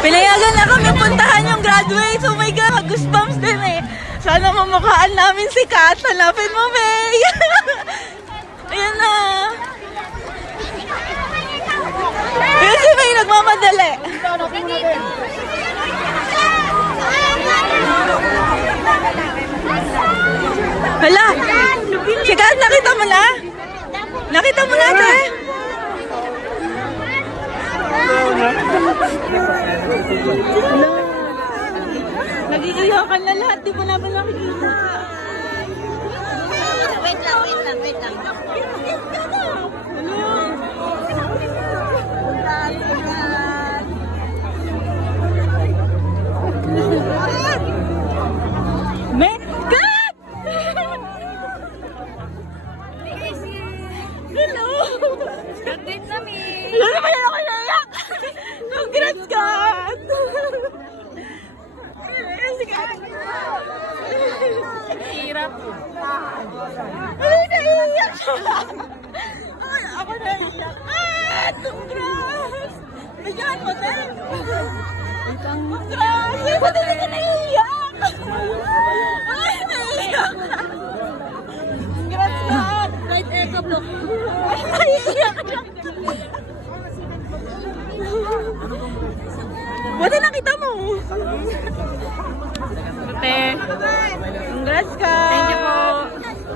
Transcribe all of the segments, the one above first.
Pinayagan na kami puntahan yung graduates. Oh my God, goosebumps din eh. Sana mamukhaan namin si Kat. Hanapin mo, May. Ayan na. Ayan si May, nagmamadali. Hala, si Kat, nakita mo na? Nakita mo na, te? Nag-iiyakan na lahat, di mo naman nakikita. Wait lang. May, Kat! Hello! Update namin. Ano naman ako naiyak? Congrats, Kat! Ayan si Kat. Hirap. Ay, naiiyak siya. Ay, ako naiiyak. Congrats! Bigyan mo din. Congrats! Ay, ba't hindi ka naiiyak? Ay, naiiyak. Congrats, Kat! Wait, echo po. Ay, iiyak siya. Buti nakita mo. Ate. Congrats, Kat! Thank you po.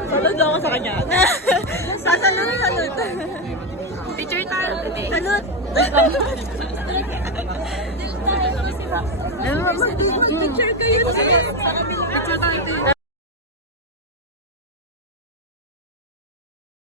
Salud ako sa kanya. Salud. Picture tayo. Salud. Picture kayo. Picture tayo.